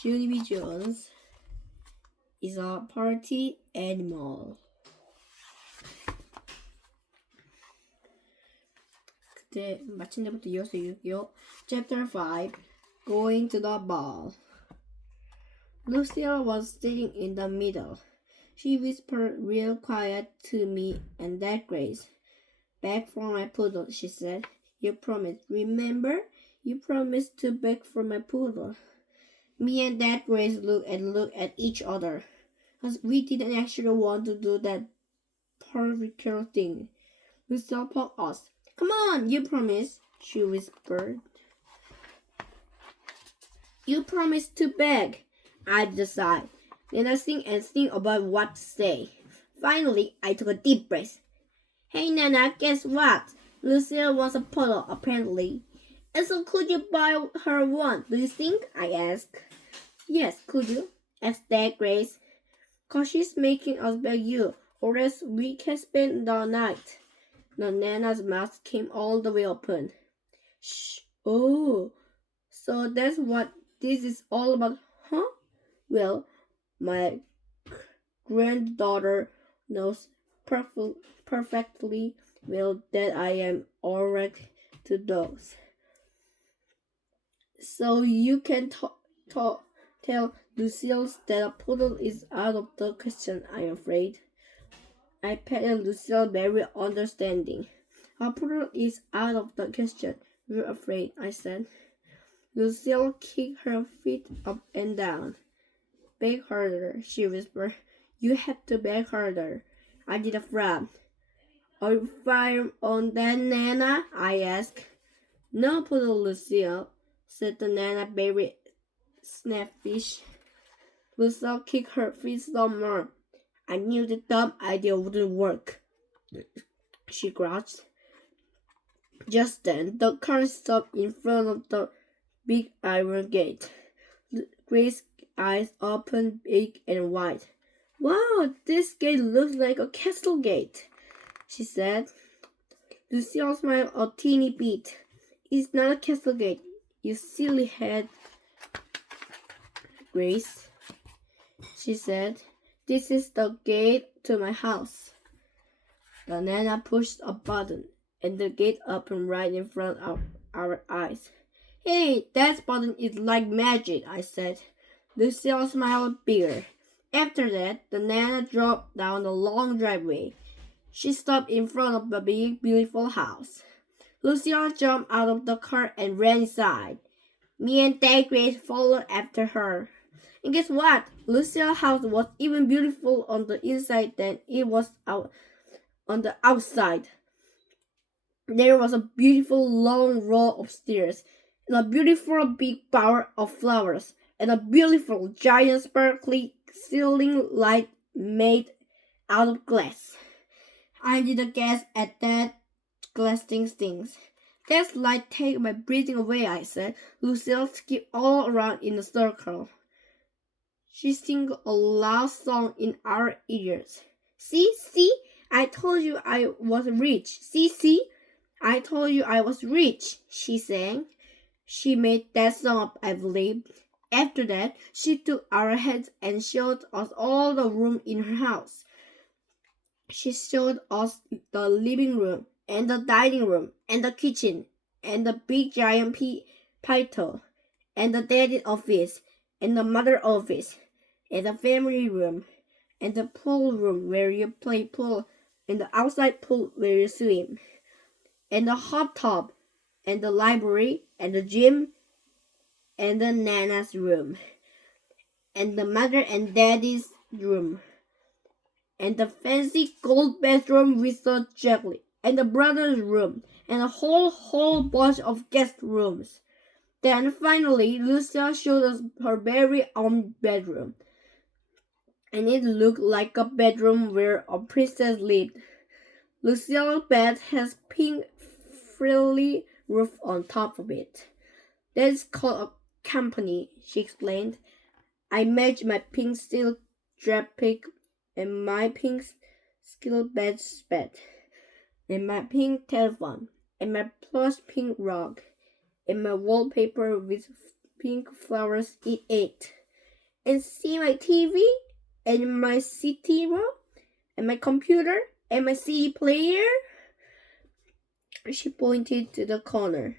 Junie B Jones is a party animal. 그때 마친 데부터 이어서 읽을게요. Chapter 5 Going to the Ball. Lucille was sitting in the middle. She whispered real quiet to me and that Grace. Beg for my poodle, she said. You promised. Remember? You promised to beg for my poodle. Me and that Grace looked at each other. Because we didn't actually want to do that particular thing. Lucille poked us. Come on, you promised, she whispered. You promised to beg, I decided. Then I think about what to say. Finally, I took a deep breath. Hey, Nana, guess what? Lucille wants a poodle, apparently. And so could you buy her one, do you think? I asked. Yes, could you? Asked Dad Grace. 'Cause she's making us beg you, or else we can spend the night. The Nana's mouth came all the way open. Shh. Oh, so that's what this is all about, huh? Well, my granddaughter knows perfectly well that I am allergic to dogs. So you can tell Lucille that a poodle is out of the question, I'm afraid. I patted Lucille very understanding. A poodle is out of the question, we're afraid, I said. Lucille kicked her feet up and down. Beg harder, she whispered. You have to beg harder. I did a frown. Are you fire on that, Nana? I asked. No, poodle, Lucille, said the Nana very snappish. Lucille kicked her feet some more. I knew the dumb idea wouldn't work, she grouched. Just then, the car stopped in front of the big iron gate. Grace's eyes opened big and wide. Wow, this gate looks like a castle gate, she said. Lucille smiled a teeny bit. It's not a castle gate, you silly head, Grace, she said. This is the gate to my house. The Nana pushed a button, and the gate opened right in front of our eyes. Hey, that button is like magic, I said. Lucille smiled bigger. After that, the Nana drove down the long driveway. She stopped in front of the big, beautiful house. Lucille jumped out of the car and ran inside. Me and Dad Grace followed after her. And guess what? Lucille's house was even beautiful on the inside than it was out on the outside. There was a beautiful long row of stairs, and a beautiful big bower of flowers, and a beautiful giant sparkly ceiling light made out of glass. I didn't guess at that glass things. That light take my breathing away, I said. Lucille skipped all around in a circle. She sang a loud song in our ears. See, I told you I was rich. See, I told you I was rich, she sang. She made that song up, I believe. After that, she took our hands and showed us all the room in her house. She showed us the living room, and the dining room, and the kitchen, and the big giant patio, and the daddy office, and the mother office, and the family room, and the pool room where you play pool, and the outside pool where you swim, and the hot tub, and the library, and the gym, and the Nana's room, and the mother and daddy's room, and the fancy gold bedroom with the juggling, and the brother's room, and a whole bunch of guest rooms. Then finally, Lucille showed us her very own bedroom, and it looked like a bedroom where a princess lived. Lucille's bed has pink frilly roof on top of it. That's called a company, she explained. I matched my pink silk drapery and my pink skill bedspread, and my pink telephone, and my plush pink rug, and my wallpaper with pink flowers it ate. and see my TV and my CD room and my computer and my CD player? She pointed to the corner.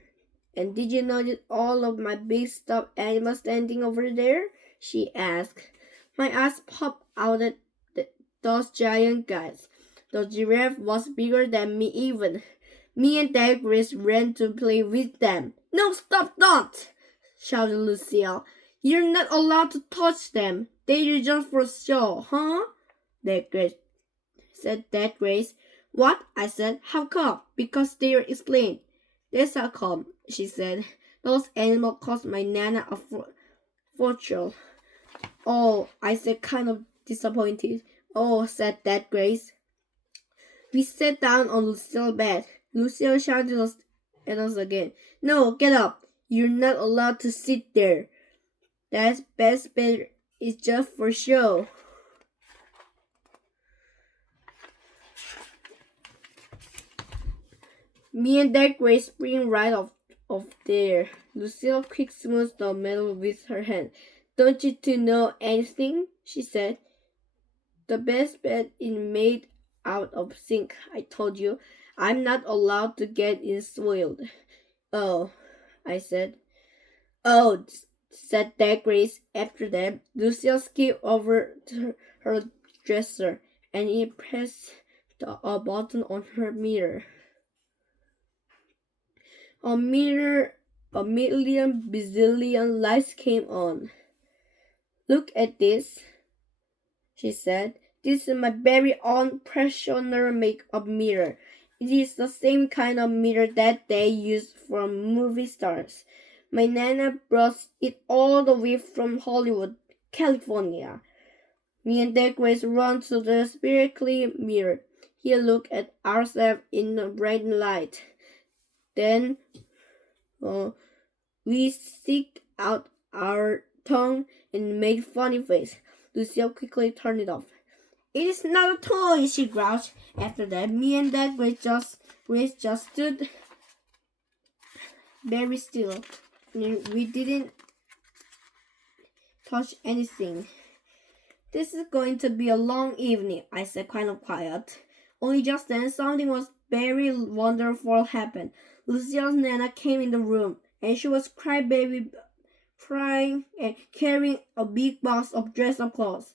And did you notice all of my big stuffed animals standing over there? She asked. My eyes popped out at those giant guys. The giraffe was bigger than me even. Me and Dad Grace ran to play with them. No, stop, don't! Shouted Lucille. You're not allowed to touch them. They're just for show, huh? Said Dad Grace. What? I said. How come? Because they're explained. That's how come, she said. Those animals cost my Nana a fortune. Oh, I said, kind of disappointed. Oh, said Dad Grace. We sat down on Lucille's bed. Lucille shouted at us again. No, get up. You're not allowed to sit there. That best bed is just for show. Me and Dad Grace spring right off there. Lucille quick smoothed the metal with her hand. Don't you two know anything? She said. The best bed is made out of zinc, I told you. I'm not allowed to get it soiled. Oh, I said. Oh, said Dad Grace. After that, Lucille skipped over to her dresser and pressed a button on her mirror. A million bazillion lights came on. Look at this, she said. This is my very own professional makeup mirror. It is the same kind of mirror that they use from movie stars. My Nana brought it all the way from Hollywood, California. Me and Dad Grace ran to the sparkly mirror. Here, look at ourselves in the bright light. Then we stick out our tongue and made funny face. Lucille quickly turned it off. It is not a toy, she growled. After that, me and Dad Grace just stood very still. We didn't touch anything. This is going to be a long evening, I said, kind of quiet. Only just then, something was very wonderful happened. Lucille's Nana came in the room, and she was crying and carrying a big box of dress-up clothes.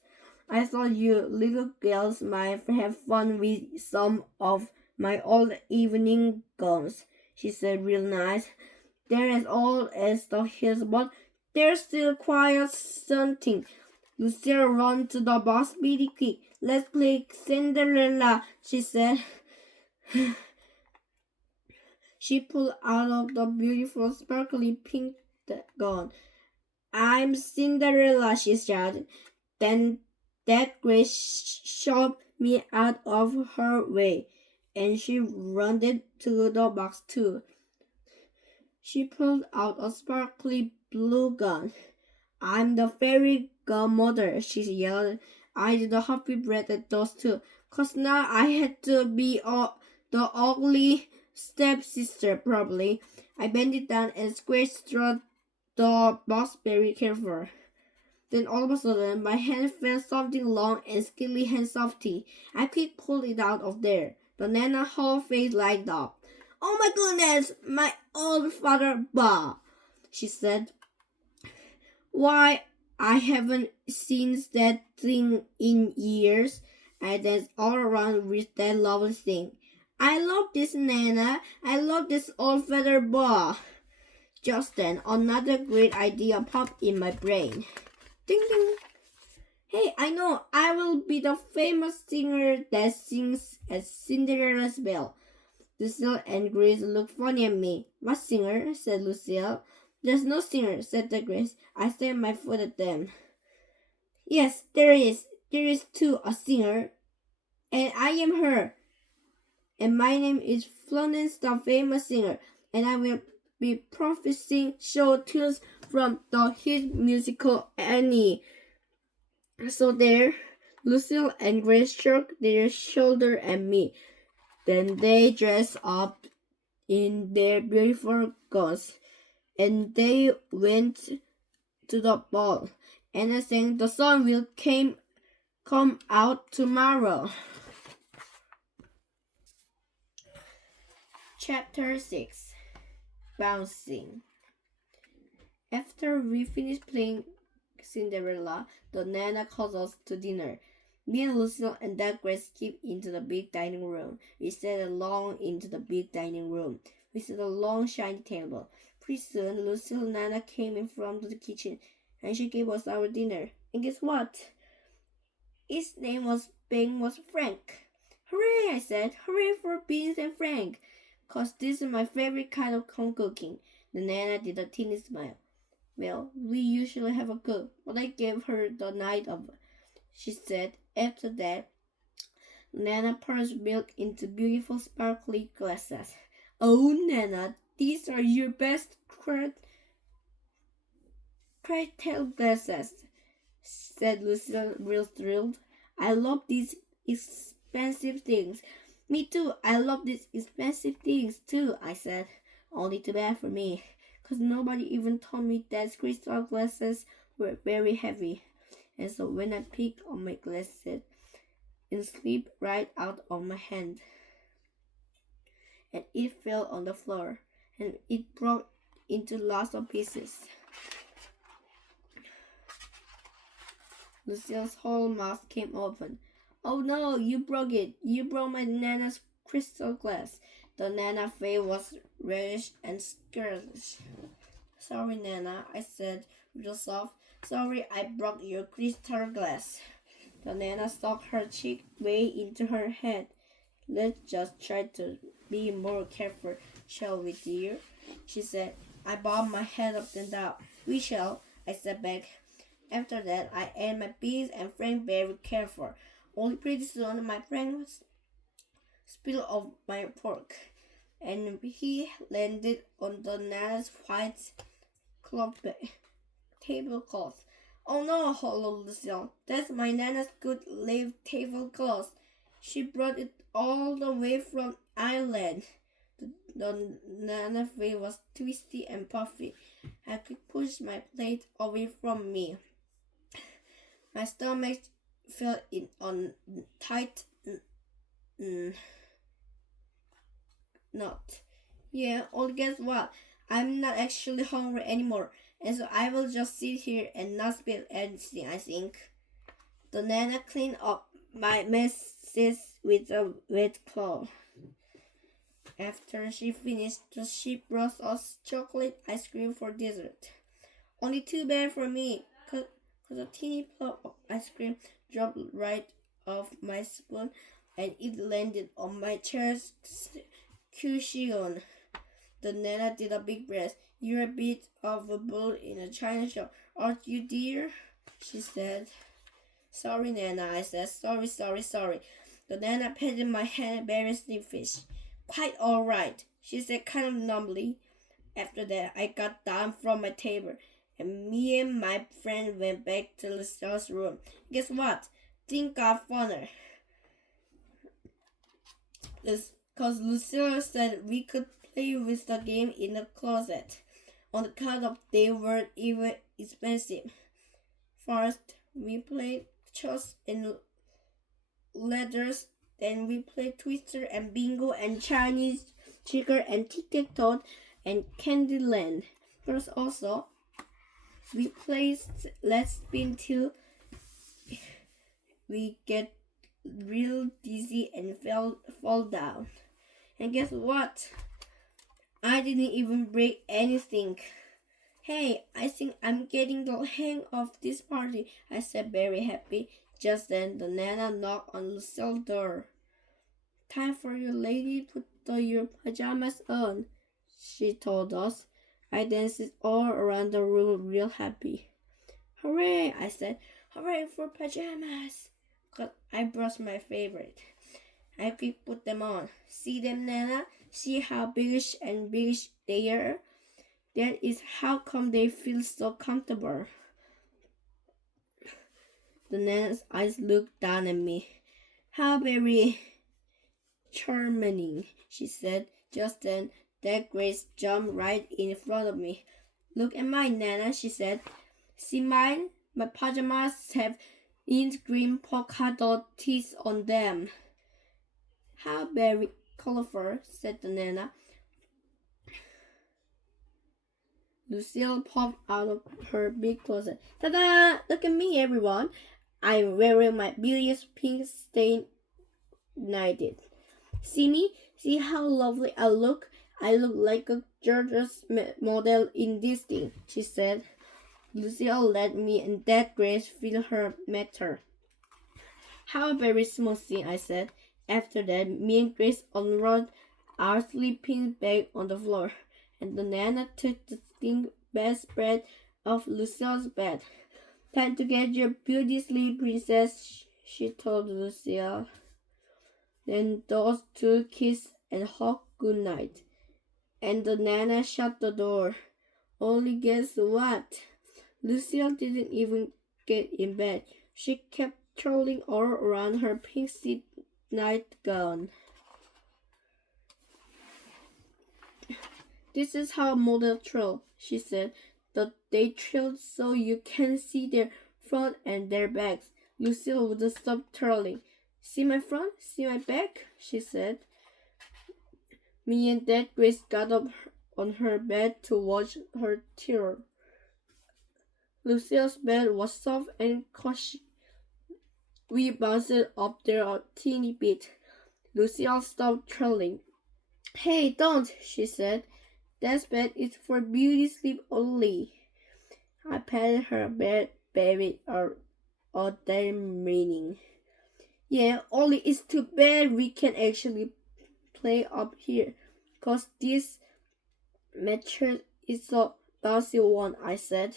I thought you little girls might have fun with some of my old evening gowns, she said real nice. They're as old as the hills, but they're still quite stunting. Lucille ran to the box pretty quick. Let's play Cinderella, she said. She pulled out of the beautiful sparkly pink gown. I'm Cinderella, she shouted. Then Dad Grace shoved me out of her way, and she ran to the box too. She pulled out a sparkly blue gun. I'm the fairy godmother, she yelled. I did a happy breath at those two, 'cause now I had to be the ugly stepsister, probably. I bent it down and squished through the box very careful. Then all of a sudden, my hand felt something long and skilly and softy. I quick pulled it out of there. The Nana whole face lighted up. Oh my goodness, my old father Bob, she said. Why, I haven't seen that thing in years. I danced all around with that lovely thing. I love this Nana. I love this old feather ball. Just then, another great idea popped in my brain. Ding ding. Hey, I know. I will be the famous singer that sings at Cinderella's bell. Lucille and Grace looked funny at me. What singer? Said Lucille. There's no singer, said the Grace. I stamped my foot at them. Yes, there is. There is too a singer. And I am her. And my name is Florence, the famous singer. And I will be performing show tunes from the hit musical Annie. So there, Lucille and Grace shook their shoulder at me. Then they dressed up in their beautiful gowns, and they went to the ball. And I think the sun will come out tomorrow. Chapter 6. Bouncing. After we finished playing Cinderella, the Nana called us to dinner. Me and Lucille and Dad Grace skipped into the big dining room. We sat along into the big dining room. We set a long shiny table. Pretty soon, Lucille and Nana came in from the kitchen, and she gave us our dinner. And guess what? His name was Frank. Hooray, I said. Hooray for Beans and Frank. 'Cause this is my favorite kind of home cooking. The Nana did a teeny smile. Well, we usually have a cook, but I gave her the night off, she said. After that, Nana pours milk into beautiful sparkly glasses. Oh, Nana, these are your best crystal glasses, said Lucille, real thrilled. I love these expensive things. Me too, I love these expensive things too, I said. Only too bad for me, 'cause nobody even told me that crystal glasses were very heavy. And so when I picked up my glasses, it slipped right out of my hand. And it fell on the floor, and it broke into lots of pieces. Lucille's whole mouth came open. Oh no, you broke it. You broke my Nana's crystal glass. The Nana face was reddish and scared. Sorry, Nana, I said real soft. Sorry I broke your crystal glass. The Nana stuck her cheek way into her head. Let's just try to be more careful, shall we, dear? She said. I bobbed my head up and down. We shall, I said back. After that, I ate my beans and Frank very careful. Only pretty soon, my friend was spilled off my fork, and he landed on the Nana's white tablecloth. Oh no, hollered Lucille. That's my Nana's good lace tablecloth. She brought it all the way from Ireland. The Nana face was twisty and puffy. I could push my plate away from me. My stomach fell in on tight knot. Yeah, or guess what? I'm not actually hungry anymore, and so I will just sit here and not spill anything, I think. The Nana cleaned up my messes with a wet cloth. After she finished, she brought us chocolate ice cream for dessert. Only too bad for me, 'cause a teeny plop of ice cream dropped right off my spoon, and it landed on my chair's cushion. The Nana did a big breath. You're a bit of a bull in a china shop, aren't you, dear? She said. Sorry, Nana, I said. Sorry. The Nana patted my hand very sniffish. Quite all right, she said kind of numbly. After that, I got down from my table, and me and my friend went back to Lucille's room. Guess what? Things got funner. Because Lucille said we could play with the game in the closet, on account of they were even expensive. First, we played chess and ladders. Then we played Twister and Bingo and Chinese Checker and Tic-Tac-Toe and Candyland. But also, we played Let's Spin till we get real dizzy and fall down. And guess what? I didn't even break anything. Hey, I think I'm getting the hang of this party, I said very happy. Just then, the Nana knocked on Lucille's door. Time for you, lady, put your pajamas on, she told us. I danced all around the room real happy. Hooray, I said. Hooray for pajamas. 'Cause I brought my favorite. I could put them on. See them, Nana? See how biggish and biggish they are? That is how come they feel so comfortable. The Nana's eyes looked down at me. How very charming, she said. Just then, that Grace jumped right in front of me. Look at mine, Nana, she said. See mine? My pajamas have int green polka dot tees on them. How very colorful, said the Nana. Lucille popped out of her big closet. Ta-da! Look at me, everyone. I'm wearing my beautiest pink stained nightie. See me? See how lovely I look? I look like a gorgeous model in this thing, she said. Lucille let me and that Grace feel her matter. How very smooth thing, I said. After that, me and Grace unrolled our sleeping bag on the floor, and the Nana took the thin bedspread of Lucille's bed. Time to get your beauty sleep, princess, she told Lucille. Then those two kissed and hugged good night. And the Nana shut the door. Only guess what? Lucille didn't even get in bed. She kept twirling all around her pink silk nightgown. This is how models twirl, she said. They twirl so you can see their front and their backs. Lucille wouldn't stop twirling. See my front? See my back? She said. Me and Dad Grace got up on her bed to watch her twirl. Lucille's bed was soft and cushy. We bounced up there a teeny bit. Lucille stopped twirling. Hey, don't, she said. That bed is for beauty sleep only. I patted her baby all day meaning. Yeah, only it's too bad we can actually play up here, 'cause this mattress is a bouncy one, I said.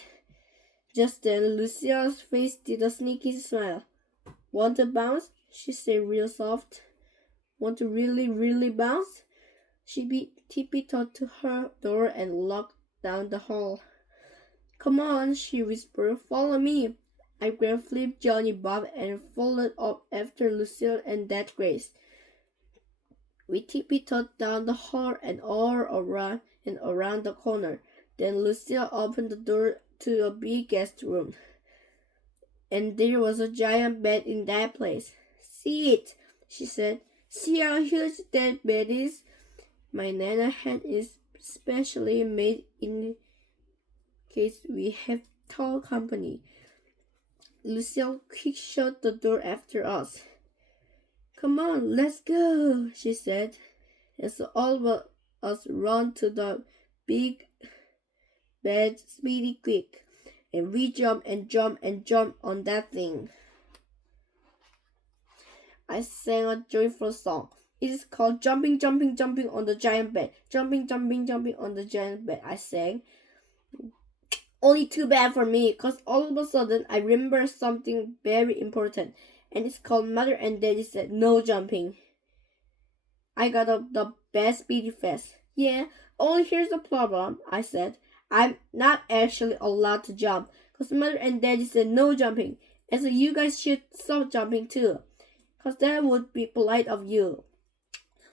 Just then, Lucille's face did a sneaky smile. Want to bounce? She said real soft. Want to really, really bounce? She tiptoed to her door and locked down the hall. Come on, she whispered. Follow me. I grabbed Flip, Johnny, Bob, and followed up after Lucille and Dad Grace. We tiptoed down the hall and all around the corner. Then Lucille opened the door to a big guest room. And there was a giant bed in that place. See it, she said. See how huge that bed is? My Nana hat is specially made in case we have tall company. Lucille quick shut the door after us. Come on, let's go, she said. And so all of us ran to the big bed speedy quick. And we jumped and jumped and jumped on that thing. I sang a joyful song. It is called Jumping, Jumping, Jumping on the Giant Bed. Jumping, Jumping, Jumping on the Giant Bed, I sang. Only too bad for me, 'cause all of a sudden I remember something very important. And it's called Mother and Daddy said no jumping. I got up the bed speedy fast. Yeah, only here's the problem, I said. I'm not actually allowed to jump, 'cause Mother and Daddy said no jumping. And so you guys should stop jumping too, 'cause that would be polite of you.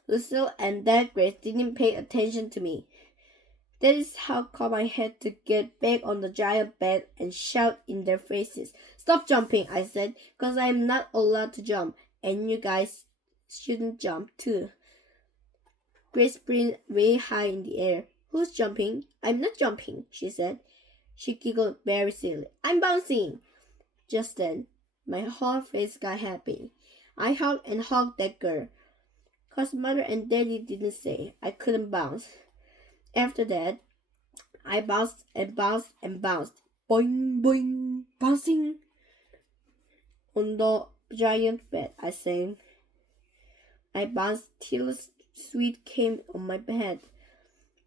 Lucille and Dad Grace didn't pay attention to me. That is how come I had to get back on the giant bed and shout in their faces. Stop jumping, I said, 'cause I am not allowed to jump, and you guys shouldn't jump too. Grace breathed way high in the air. Who's jumping? I'm not jumping, she said. She giggled very silly. I'm bouncing. Just then, my whole face got happy. I hugged and hugged that girl, 'cause Mother and Daddy didn't say I couldn't bounce. After that, I bounced and bounced and bounced. Boing, boing, bouncing on the giant bed, I sang. I bounced till sweat came on my head.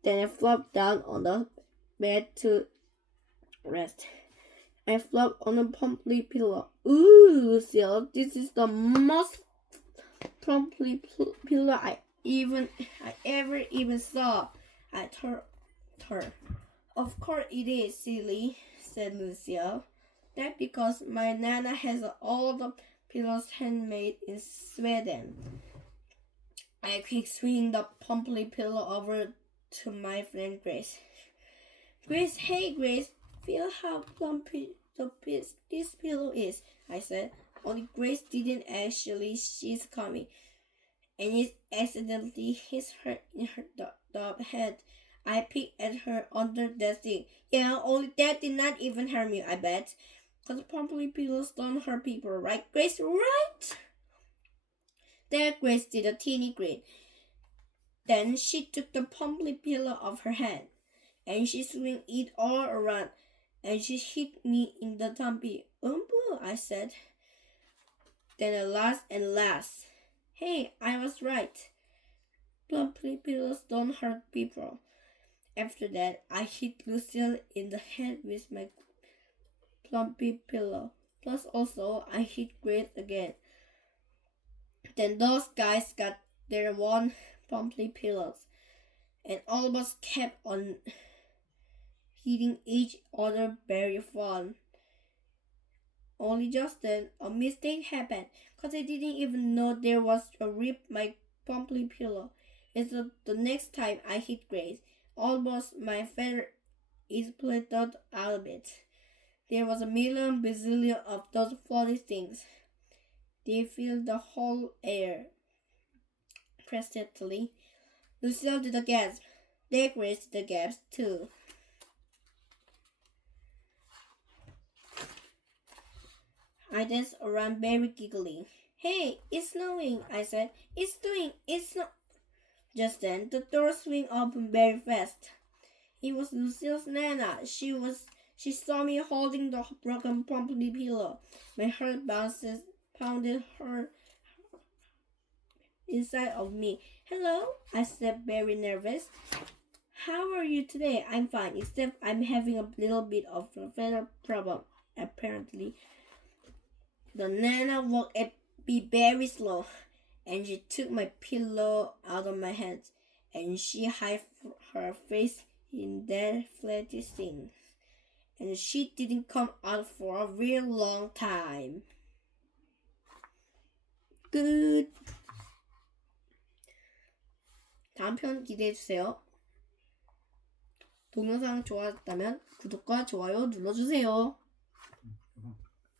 Then I flopped down on the bed to rest. I flopped on a plumpy pillow. Ooh, Lucille, this is the most plumpy pillow I ever even saw. I told her. Of course it is, silly, said Lucille. That's because my Nana has all the pillows handmade in Sweden. I quick swing the plumpy pillow over to my friend Grace. Grace, hey Grace, feel how plumpy this pillow is, I said. Only Grace didn't actually see it coming, and it accidentally hit her in the head. I picked at her under that thing. Yeah, only that did not even harm you, I bet. Because promptly pillows don't hurt people, right, Grace? Right? There, Grace did a teeny grin. Then she took the pumply pillow off her head, and she swung it all around, and she hit me in the tummy. Boo, I said. Then alas and last. Hey, I was right. Plumpy pillows don't hurt people. After that, I hit Lucille in the head with my plumpy pillow. Plus also, I hit Grace again. Then those guys got their one plumpy pillows, and all of us kept on hitting each other very fun. Only just then, a mistake happened, cause I didn't even know there was a rip my plumpy pillow. And so the next time I hit Grace, almost my feather is splattered out of it. There was a million bazillion of those floaty things. They filled the whole air. Presently, Lucille did a gasp. Then Grace did a gasp too. I danced around very giggling. Hey, it's snowing, I said. It's snow. Just then, the door swung open very fast. It was Lucille's Nana. She saw me holding the broken plumpy pillow. My heart pounded her inside of me. Hello, I said, very nervous. How are you today? I'm fine, except I'm having a little bit of a feather problem, apparently. The Nana walked at me very slow, and she took my pillow out of my hands, and she hid her face in that flatty thing. And she didn't come out for a real long time. Good. 다음 편 기대해주세요. 동영상 좋았다면 구독과 좋아요 눌러주세요.